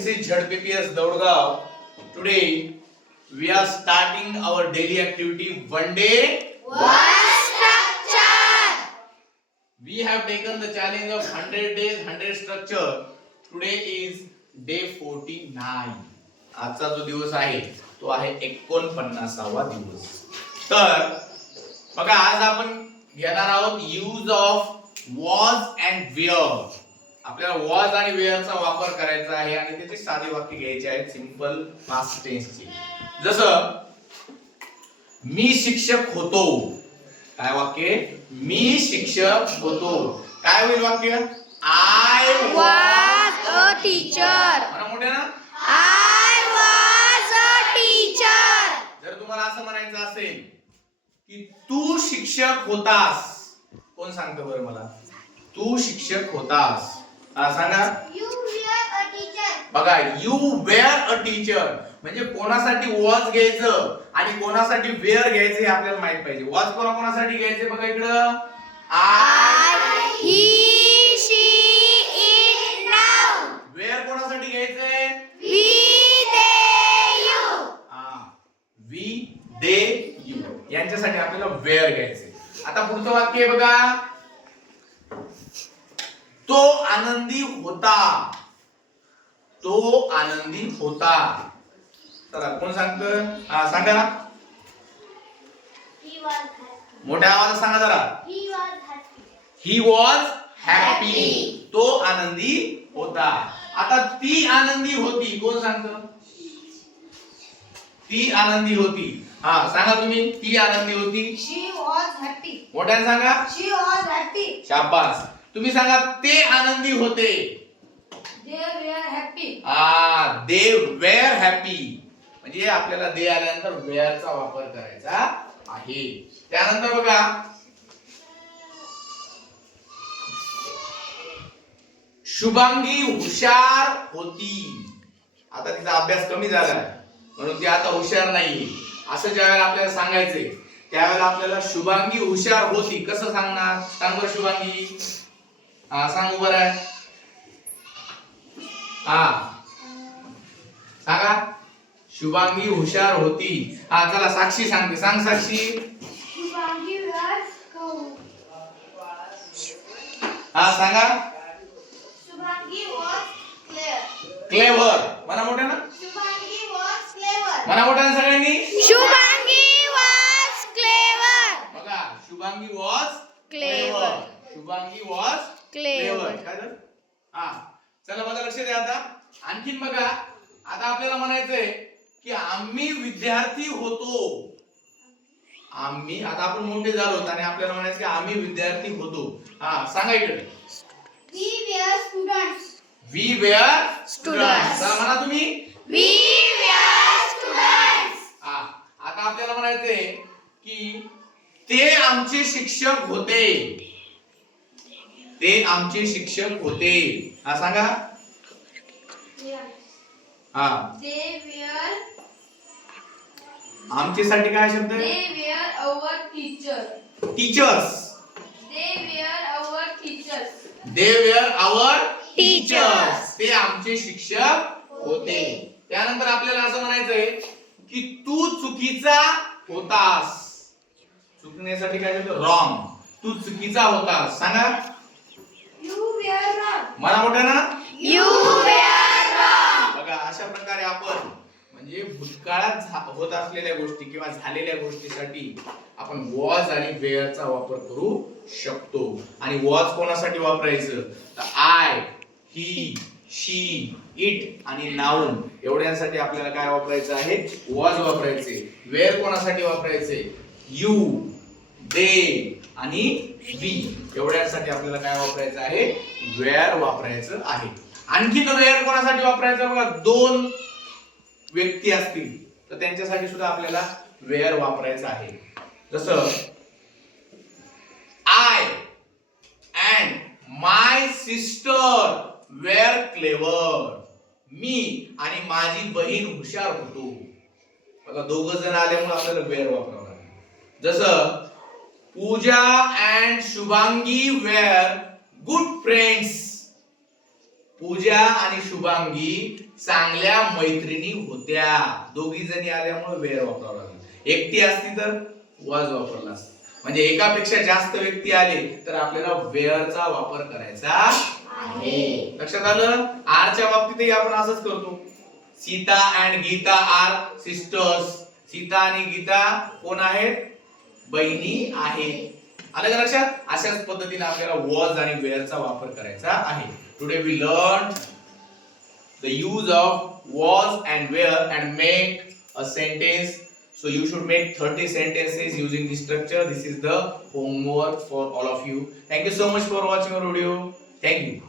this is ZPPS Daudgaon. Today we are starting our daily activity one day. One structure. We have taken the challenge of 100 days, 100 structure. Today is day 49. आजचा जो दिवस आहे तो आहे 49वा दिवस. तर बघा आज आपण घेणार आहोत use of was and were. आपल्याला वॉज आणि वेअरचा वापर करायचा आहे आणि त्याचे साधे वाक्य घ्यायचे आहेत सिंपल पास्ट टेन्सचे. जसं मी शिक्षक होतो. काय वाक्य? मी शिक्षक होतो. काय होईल वाक्य? I Was a teacher. म्हणा मोठ्या ना. I was a teacher. जर तुम्हाला असं म्हणायचं असेल की तू शिक्षक होतास, कोण सांगतं बरं मला? तू शिक्षक होतास. सांगा. You were a teacher. बघा यू वेअर अ टीचर म्हणजे कोणासाठी वॉज घ्यायचं आणि कोणासाठी वेअर घ्यायचं हे आपल्याला माहित पाहिजे. वॉज कोणासाठी घ्यायचे बघा इकडं. I, he, she, it, now. Were कोणासाठी घ्यायचंय? We, they, you. We they you यांच्यासाठी आपल्याला वेअर घ्यायचंय. आता पुढचं वाक्य आहे बघा. तो आनंदी होता. तो आनंदी होता. चला कोण सांगतं? सांगा. He was happy. मोठ्या आवाजात सांगा जरा. He was happy. He was happy. Happy. तो आनंदी होता. आता ती आनंदी होती. कोण सांगतं? ती आनंदी होती. सांगा तुम्ही. ती आनंदी होती. She was happy. मोठ्याने सांगा. She was happy. शाबास. तुम्ही सांगा ते आनंदी होते. They were happy. They were happy म्हणजे आपल्याला दे आल्यानंतर वेअरचा वापर करायचा आहे. त्यानंतर बघा शुभांगी हुशार होती. आता तिचा अभ्यास कमी झालाय म्हणून ती आता हुशार नाही असं ज्यावेळेला आपल्याला सांगायचंय त्यावेळेला आपल्याला शुभांगी हुशार होती कसं सांगणार? सांग बरं शुभांगी. सांगू बरं. सांगा. शुभांगी हुशार होती. चला साक्षी सांगते. सांग साक्षी. Shubhangi was सांगा. Shubhangi was clever. क्लेव्हर म्हणा मोठ्या ना. Shubhangi was clever. म्हणा मोठ्या सगळ्यांनी. Shubhangi was clever. बघा Shubhangi was Clever. Shubhangi was Clever. काय झालं? चला बघा लक्ष द्या. आता आणखीन बघा. आता आपल्याला म्हणायचंय की आम्ही विद्यार्थी होतो. आम्ही आता आपण मोठे झालो आणि आपल्याला म्हणायचं की आम्ही विद्यार्थी होतो. सांगा इकडे. We were students. We were Students. म्हणा तुम्ही. We were students. आता आपल्याला म्हणायचंय की ते आमचे शिक्षक होते. ते आमचे शिक्षक होते. सांगा. They were. आमचेसाठी काय शब्द आहे? They were our teachers. Teachers. They were our teachers. They were our Teachers. ते आमचे शिक्षक होते. त्यानंतर आपल्याला असं म्हणायचंय की तू चुकीचा होतास. चुकण्यासाठी काय शब्द? रॉंग. तू चुकीचा होतास. सांगा. You were wrong. मला मोठ्या ना. You were wrong. बघा अशा प्रकारे आपण म्हणजे भूतकाळात होत असलेल्या गोष्टी किंवा झालेल्या गोष्टीसाठी आपण वॉज आणि वेअरचा वापर करू शकतो. आणि वॉज कोणासाठी वापरायचं? तर आय, ही, शी, इट आणि नाउन एवढ्यांसाठी आपल्याला काय वापरायचं आहे? वॉज वापरायचे. वेअर कोणासाठी वापरायचे? यू, दे आणि वी एवढ्यांसाठी आपल्याला काय वापरायचं आहे? वेअर वापरायचं आहे. आणखी वेअर कोणासाठी वापरायचं? बघा दोन व्यक्ती असतील तर त्यांच्यासाठी सुद्धा आपल्याला वेअर वापरायचं आहे. जसं I and my sister were clever. मी आणि माझी बहीण हुशार होतो. बघा दोघं जण आल्यामुळे आपल्याला वेअर वापरावं लागेल. जसं Pooja and Shubhangi were good friends. Pooja आणि शुभांगी चांगल्या मैत्रिणी होत्या. दोघी जणी आल्यामुळे वेअर वापरावा लागला. एकटी असती तर वॉज वापरला असता. म्हणजे एकापेक्षा जास्त व्यक्ती आले तर आपल्याला वेअरचा वापर करायचा आहे. लक्षात आलं? आरच्या बाबतीतही आपण असंच करतो. Sita and Gita are sisters. Sita आणि गीता कोण आहेत? बहिणी आहेत. आलं का लक्षात? अशाच पद्धतीने आपल्याला वॉज आणि वेअरचा वापर करायचा आहे. Today we learn the use of was and were and make a sentence. So you should make 30 sentences using this structure. This is the homework for all of you. Thank you so much for watching our video. Thank you.